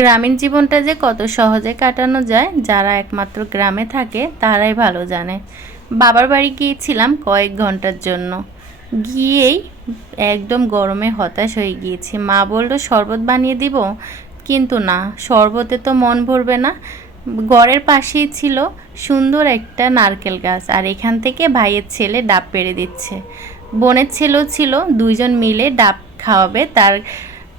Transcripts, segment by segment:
গ্রামীণ জীবনটা যে কত সহজে কাটানো যায়, যারা একমাত্র গ্রামে থাকে, তারাই ভালো জানে। বাবার বাড়ি গিয়েছিলাম কয়েক ঘণ্টার জন্য। গিয়েই একদম গরমে হতাশ হয়ে গিয়েছি। মা বলল, শরবত বানিয়ে দিব? কিন্তু না, শরবতে তো মন ভরবে না। ঘরের পাশেই ছিল সুন্দর একটা নারকেল গাছ আর এখান থেকে ভাইয়ের ছেলে ডাব পেড়ে দিচ্ছে। বোনের ছেলেও ছিল, দুইজন মিলে ডাব খাওয়াবে তার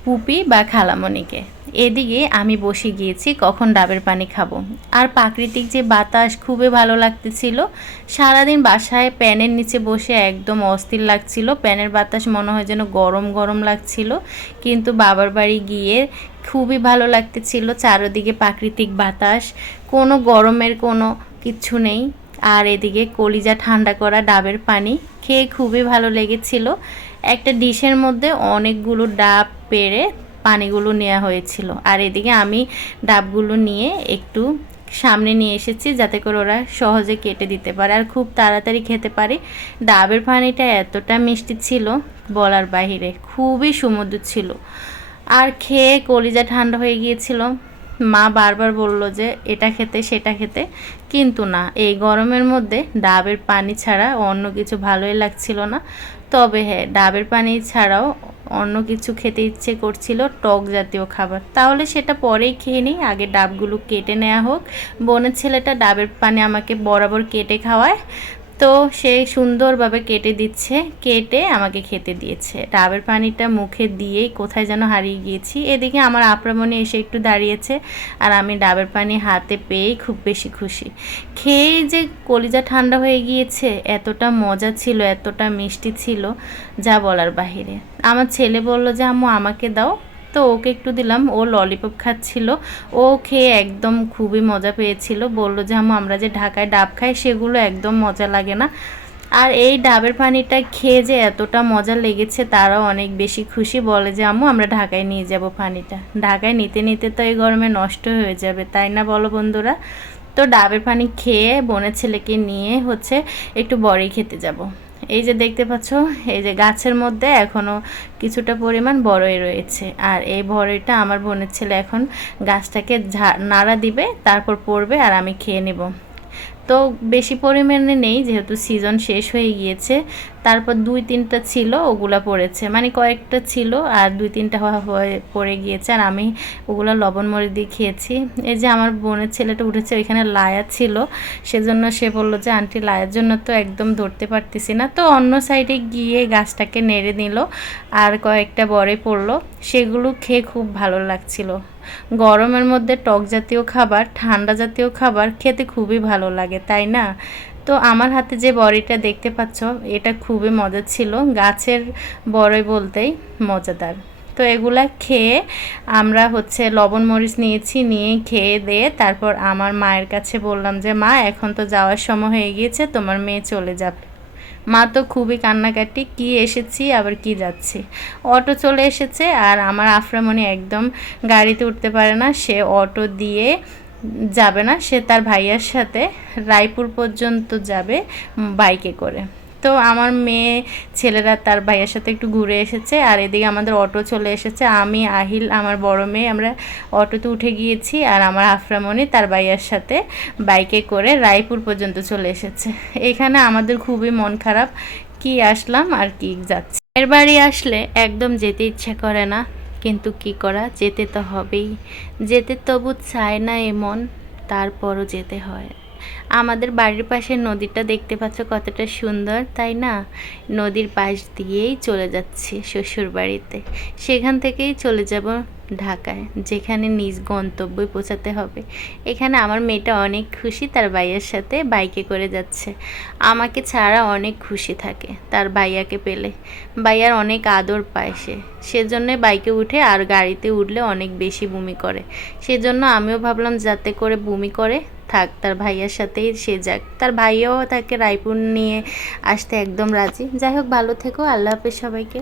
পুপি বা খালামণিকে। এদিকে আমি বসে গিয়েছি, কখন ডাবের পানি খাব। আর প্রাকৃতিক যে বাতাস খুবই ভালো লাগতেছিল। সারাদিন বাসায় প্যানের নিচে বসে একদম অস্থির লাগছিল। প্যানের বাতাস মনে হয় যেন গরম গরম লাগছিল। কিন্তু বাবার বাড়ি গিয়ে খুবই ভালো লাগতেছিল। চারোদিকে প্রাকৃতিক বাতাস, কোনো গরমের কোনো কিচ্ছু নেই। আর এদিকে কলিজা ঠান্ডা করা ডাবের পানি খেয়ে খুবই ভালো লেগেছিল। একটা ডিশের মধ্যে অনেকগুলো ডাব পেরে পানিগুলো নেওয়া হয়েছিল। আর এদিকে আমি ডাবগুলো নিয়ে একটু সামনে নিয়ে এসেছি যাতে করে ওরা সহজে কেটে দিতে পারে আর খুব তাড়াতাড়ি খেতে পারে। ডাবের পানিটা এতটা মিষ্টি ছিল বলার বাহিরে, খুবই সমুদ্র ছিল। আর খেয়ে কলিজা ঠান্ডা হয়ে গিয়েছিল। মা বারবার বলল যে, এটা খেতে, সেটা খেতে। কিন্তু না, এই গরমের মধ্যে ডাবের পানি ছাড়া অন্য কিছু ভালোই লাগছিল না। তবে হ্যাঁ ডাবের পানি ছাড়াও অন্য কিছু খেতে ইচ্ছে করছিল টক জাতীয় খাবার। তাহলে সেটা পরেই খেয়ে নিই, আগে ডাবগুলো কেটে নেওয়া হোক। বোনের ছেলেটা ডাবের পানি আমাকে বরাবর কেটে খাওয়ায়। তো সে সুন্দরভাবে কেটে দিচ্ছে, কেটে আমাকে খেতে দিয়েছে। ডাবের পানিটা মুখে দিয়েই কোথায় যেন হারিয়ে গিয়েছি। এদিকে আমার আপ্রামণি এসে একটু দাঁড়িয়েছে আর আমি ডাবের পানি হাতে পেয়েই খুব বেশি খুশি। খেয়েই যে কলিজা ঠান্ডা হয়ে গিয়েছে, এতটা মজা ছিল, এতটা মিষ্টি ছিল, যা বলার বাহিরে। আমার ছেলে বলল যে, আম্মু, আমাকে দাও। তো ওকে একটু দিলাম। ও ললিপপ খাচ্ছিল। ও খেয়ে একদম খুবই মজা পেয়েছিল। বলল যে, আম্মু, আমরা যে ঢাকায় ডাব খাই, সেগুলো একদম মজা লাগে না। আর এই ডাবের পানিটা খেয়ে যে এতটা মজা লেগেছে, তারাও অনেক বেশি খুশি। বলে যে আমু আমরা ঢাকায় নিয়ে যাব পানিটা। ঢাকায় নিতে নিতে তো এই গরমে নষ্ট হয়ে যাবে, তাই না বলো বন্ধুরা? তো ডাবের পানি খেয়ে বোনের ছেলেকে নিয়ে হচ্ছে একটু বড়ি খেতে যাব। এই যে দেখতে পাচ্ছ, এই যে গাছের মধ্যে এখনও কিছুটা পরিমাণ বড়ই রয়েছে। আর এই বড়ইটা আমার বোনের ছেলে এখন গাছটাকে নাড়া দিবে, তারপর পড়বে আর আমি খেয়ে নেব। তো বেশি পরিমাণে নেই, যেহেতু সিজন শেষ হয়ে গিয়েছে। তারপর দুই তিনটা ছিল, ওগুলা পড়েছে। মানে কয়েকটা ছিল আর দুই তিনটা হয়ে পড়ে গিয়েছে। আর আমি ওগুলো লবণ মরি দিয়ে খেয়েছি। এই যে আমার বোনের ছেলেটা উঠেছে, ওইখানে লায়া ছিল। সেজন্য সে বলল যে, আন্টি, লায়ার জন্য তো একদম ধরতে পারতেছি না। তো অন্য সাইডে গিয়ে গাছটাকে নেড়ে নিল। আর কয়েকটা বরে পড়ল। সেগুলো খেয়ে খুব ভালো লাগছিল। গরমের মধ্যে টক জাতীয় খাবার, ঠান্ডা জাতীয় খাবার খেতে খুবই ভালো লাগে, তাই না? তো আমার হাতে যে বড়িটা দেখতে পাচ্ছ, এটা খুবই মজা ছিল, গাছের বড়ই বলতেই মজাদার। তো এগুলা খেয়ে আমরা হচ্ছে লবণ মরিচ নিয়েছি, নিয়ে খেয়ে দিয়ে তারপর আমার মায়ের কাছে বললাম যে, মা, এখন তো যাওয়ার সময় হয়ে গিয়েছে, তোমার মেয়ে চলে যাবে। মা তো খুবই কান্নাকাটি, কি এসেছি, আবার কি যাচ্ছি। অটো চলে এসেছে আর আমার আফরামণি একদম গাড়িতে উঠতে পারে না, সে অটো দিয়ে যাবে না, সে তার ভাইয়ার সাথে রায়পুর পর্যন্ত যাবে বাইকে করে। তো আমার মেয়ে, ছেলেরা তার ভাইয়ের সাথে একটু ঘুরে এসেছে আর এদিকে আমাদের অটো চলে এসেছে। আমি, আহিল, আমার বড় মেয়ে, আমরা অটোতে উঠে গিয়েছি আর আমার আফরামণি তার ভাইয়ের সাথে বাইকে করে রায়পুর পর্যন্ত চলে এসেছে। এখানে আমাদের খুবই মন খারাপ। কি আসলাম আর কি যাচ্ছে। এর বাড়ি আসলে একদম যেতে ইচ্ছে করে না, কিন্তু কি করা, যেতে তো হবেই। যেতে তবু চায় না এমন, তারপরও যেতে হয়। আমাদের বাড়ির পাশে নদীটা দেখতে পাচ্ছ কতটা সুন্দর, তাই না? নদীর পাশ দিয়েই চলে যাচ্ছি শ্বশুর বাড়িতে সেখান থেকেই চলে যাব ঢাকায়, যেখানে নিজ গন্তব্যে পৌঁছাতে হবে। এখানে আমার মেয়েটা অনেক খুশি, তার ভাইয়ের সাথে বাইকে করে যাচ্ছে। আমাকে ছাড়া অনেক খুশি থাকে তার ভাইয়াকে পেলে। ভাইয়ার অনেক আদর পায় সে। সেজন্যে বাইকে উঠে আর গাড়িতে উঠলে অনেক বেশি বমি করে। সেজন্য আমিও ভাবলাম যাতে করে বমি করে, থাক, তার ভাইয়ার সাথেই সে যাক। তার ভাইয়াও তাকে রায়পুর নিয়ে আসতে একদম রাজি। যাই হোক, ভালো থেকো, আল্লাহ হাফেজ সবাইকে।